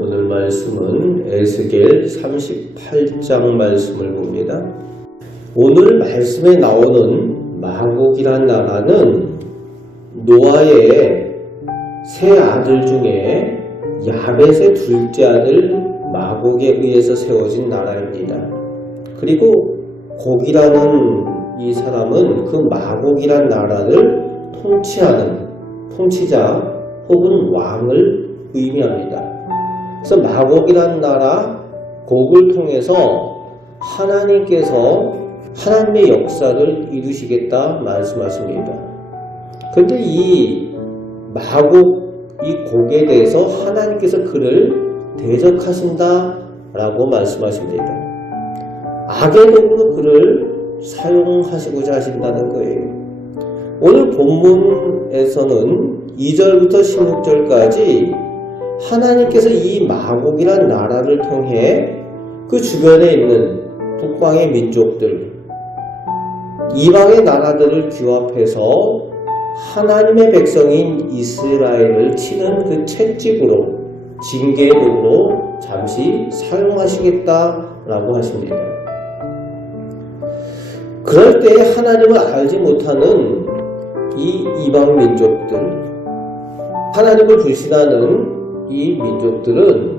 오늘 말씀은 에스겔 38장 말씀을 봅니다. 오늘 말씀에 나오는 마곡이란 나라는 노아의 세 아들 중에 야벳의 둘째 아들 마곡에 의해서 세워진 나라입니다. 그리고 곡이라는 이 사람은 그 마곡이란 나라를 통치하는 통치자 혹은 왕을 의미합니다. 그래서 마곡이란 나라 곡을 통해서 하나님께서 하나님의 역사를 이루시겠다 말씀하십니다. 그런데 이 마곡, 이 곡에 대해서 하나님께서 그를 대적하신다 라고 말씀하십니다. 악의 도구로 그를 사용하시고자 하신다는 거예요. 오늘 본문에서는 2절부터 16절까지 하나님께서 이 마곡이란 나라를 통해 그 주변에 있는 북방의 민족들, 이방의 나라들을 규합해서 하나님의 백성인 이스라엘을 치는 그 채찍으로, 징계의 도구로 잠시 사용하시겠다라고 하십니다. 그럴 때 하나님을 알지 못하는 이 이방 민족들, 하나님을 불신하는 이 민족들은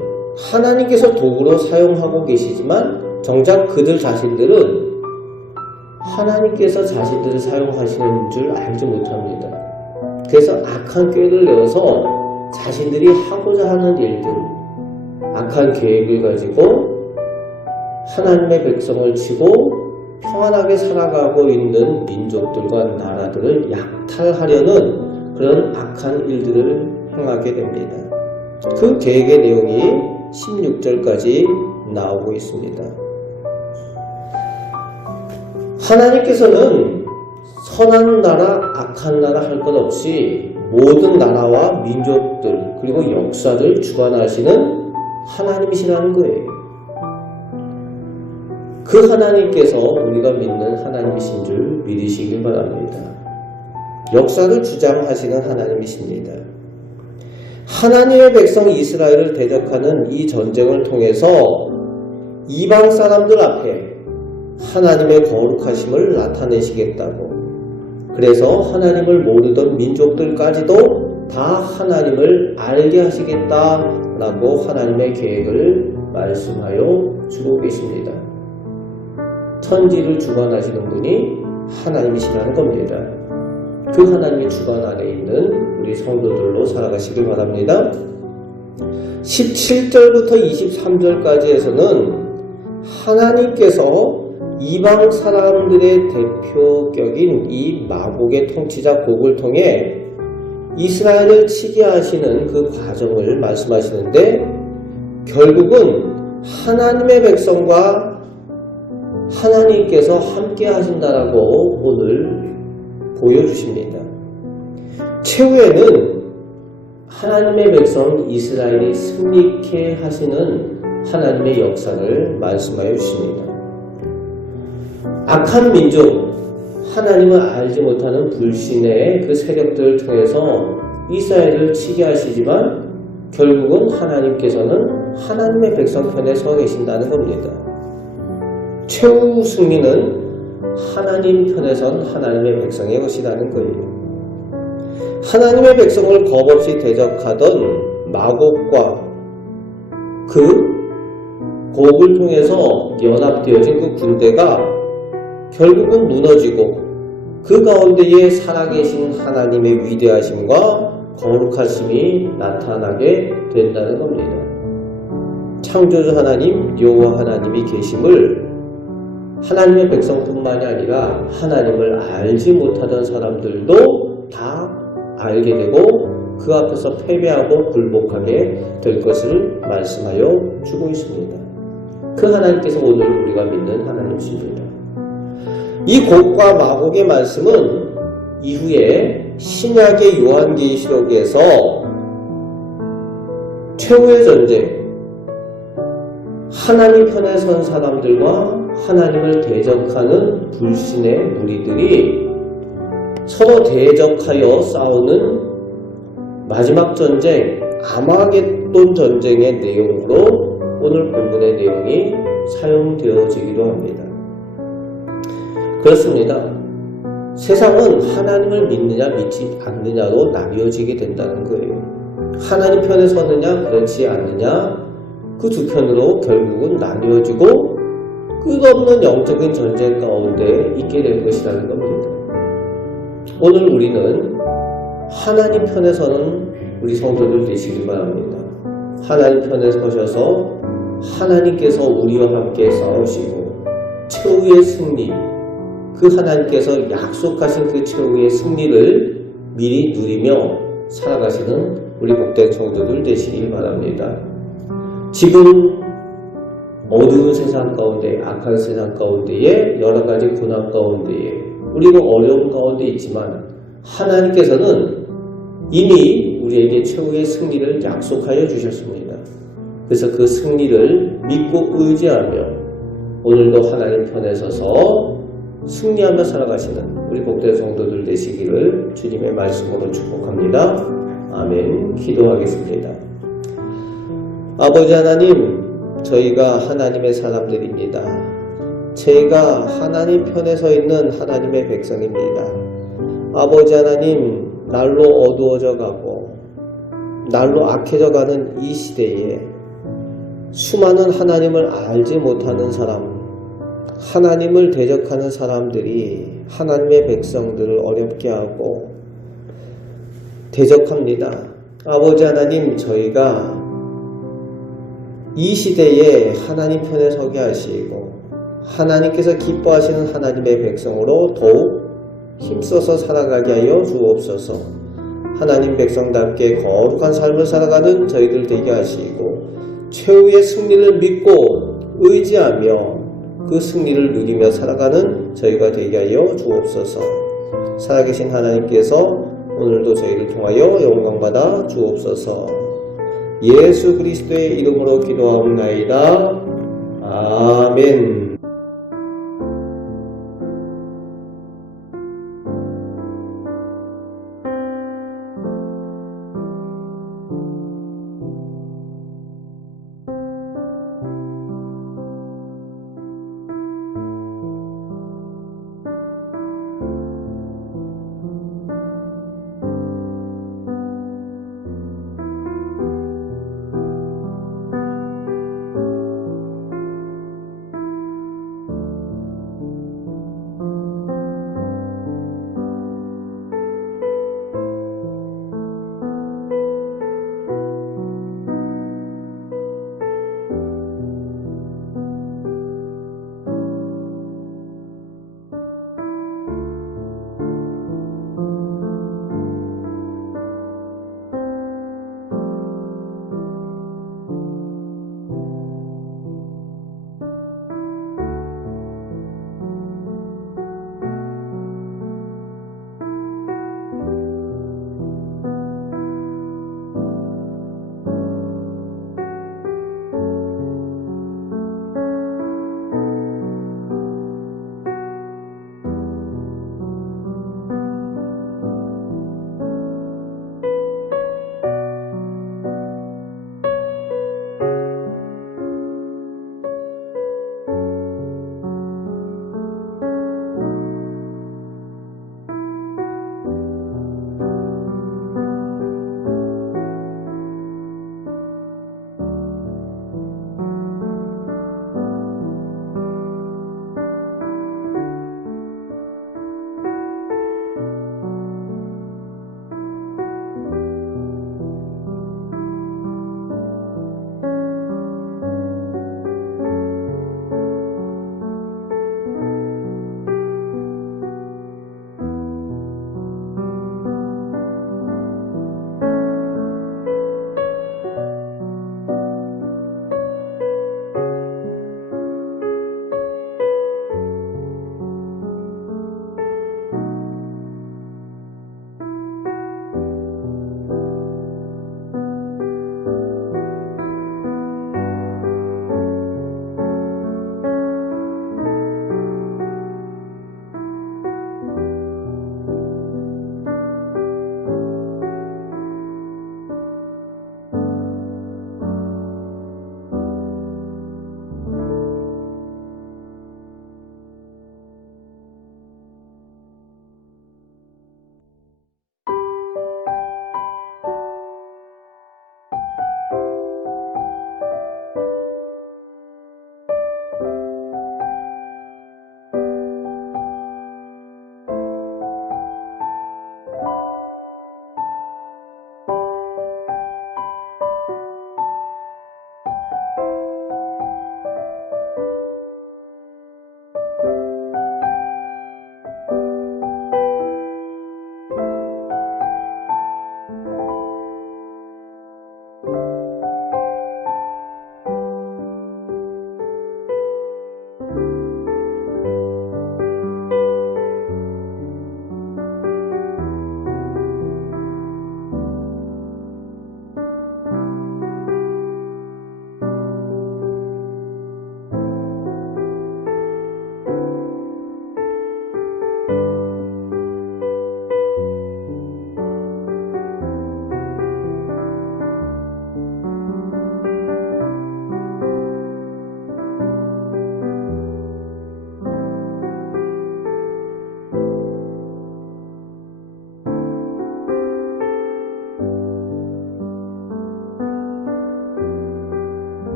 하나님께서 도구로 사용하고 계시지만 정작 그들 자신들은 하나님께서 자신들을 사용하시는 줄 알지 못합니다. 그래서 악한 꾀를 내어서 자신들이 하고자 하는 일들, 악한 계획을 가지고 하나님의 백성을 치고 평안하게 살아가고 있는 민족들과 나라들을 약탈하려는 그런 악한 일들을 행하게 됩니다. 그 계획의 내용이 16절까지 나오고 있습니다. 하나님께서는 선한 나라, 악한 나라 할 것 없이 모든 나라와 민족들 그리고 역사를 주관하시는 하나님이시라는 거예요. 그 하나님께서 우리가 믿는 하나님이신 줄 믿으시길 바랍니다. 역사를 주장하시는 하나님이십니다. 하나님의 백성 이스라엘을 대적하는 이 전쟁을 통해서 이방 사람들 앞에 하나님의 거룩하심을 나타내시겠다고, 그래서 하나님을 모르던 민족들까지도 다 하나님을 알게 하시겠다라고 하나님의 계획을 말씀하여 주고 계십니다. 천지를 주관하시는 분이 하나님이시라는 겁니다. 그 하나님의 주관 안에 있는 우리 성도들로 살아가시길 바랍니다. 17절부터 23절까지에서는 하나님께서 이방 사람들의 대표격인 이 마곡의 통치자 곡을 통해 이스라엘을 치게 하시는 그 과정을 말씀하시는데, 결국은 하나님의 백성과 하나님께서 함께 하신다라고 오늘 보여주십니다. 최후에는 하나님의 백성 이스라엘이 승리케 하시는 하나님의 역사를 말씀하여 주십니다. 악한 민족, 하나님을 알지 못하는 불신의 그 세력들을 통해서 이스라엘을 치게 하시지만 결국은 하나님께서는 하나님의 백성 편에 서 계신다는 겁니다. 최후 승리는 하나님 편에 선 하나님의 백성의 것이라는 거예요. 하나님의 백성을 겁없이 대적하던 마곡과 그 곡을 통해서 연합되어진 그 군대가 결국은 무너지고 그 가운데에 살아계신 하나님의 위대하심과 거룩하심이 나타나게 된다는 겁니다. 창조주 하나님, 여호와 하나님이 계심을 하나님의 백성뿐만이 아니라 하나님을 알지 못하던 사람들도 다 알게 되고 그 앞에서 패배하고 굴복하게 될 것을 말씀하여 주고 있습니다. 그 하나님께서 오늘 우리가 믿는 하나님이십니다. 이 곡과 마곡의 말씀은 이후에 신약의 요한계시록에서 최후의 전쟁, 하나님 편에 선 사람들과 하나님을 대적하는 불신의 무리들이 서로 대적하여 싸우는 마지막 전쟁, 아마겟돈 전쟁의 내용으로 오늘 본문의 내용이 사용되어지기도 합니다. 그렇습니다. 세상은 하나님을 믿느냐 믿지 않느냐로 나뉘어지게 된다는 거예요. 하나님 편에 서느냐 그렇지 않느냐, 그 두 편으로 결국은 나뉘어지고 끝없는 영적인 전쟁 가운데 있게 될 것이라는 겁니다. 오늘 우리는 하나님 편에 서는 우리 성도들 되시길 바랍니다. 하나님 편에 서셔서 하나님께서 우리와 함께 싸우시고 최후의 승리, 그 하나님께서 약속하신 그 최후의 승리를 미리 누리며 살아가시는 우리 복된 성도들 되시길 바랍니다. 지금 어두운 세상 가운데, 악한 세상 가운데에 여러 가지 고난 가운데에 우리는 어려움 가운데 있지만 하나님께서는 이미 우리에게 최후의 승리를 약속하여 주셨습니다. 그래서 그 승리를 믿고 의지하며 오늘도 하나님 편에 서서 승리하며 살아가시는 우리 복된 성도들 되시기를 주님의 말씀으로 축복합니다. 아멘. 기도하겠습니다. 아버지 하나님, 저희가 하나님의 사람들입니다. 제가 하나님 편에 서 있는 하나님의 백성입니다. 아버지 하나님, 날로 어두워져 가고 날로 악해져 가는 이 시대에 수많은 하나님을 알지 못하는 사람, 하나님을 대적하는 사람들이 하나님의 백성들을 어렵게 하고 대적합니다. 아버지 하나님, 저희가 이 시대에 하나님 편에 서게 하시고 하나님께서 기뻐하시는 하나님의 백성으로 더욱 힘써서 살아가게 하여 주옵소서. 하나님 백성답게 거룩한 삶을 살아가는 저희들 되게 하시고 최후의 승리를 믿고 의지하며 그 승리를 누리며 살아가는 저희가 되게 하여 주옵소서. 살아계신 하나님께서 오늘도 저희를 통하여 영광받아 주옵소서. 예수 그리스도의 이름으로 기도하옵나이다. 아멘.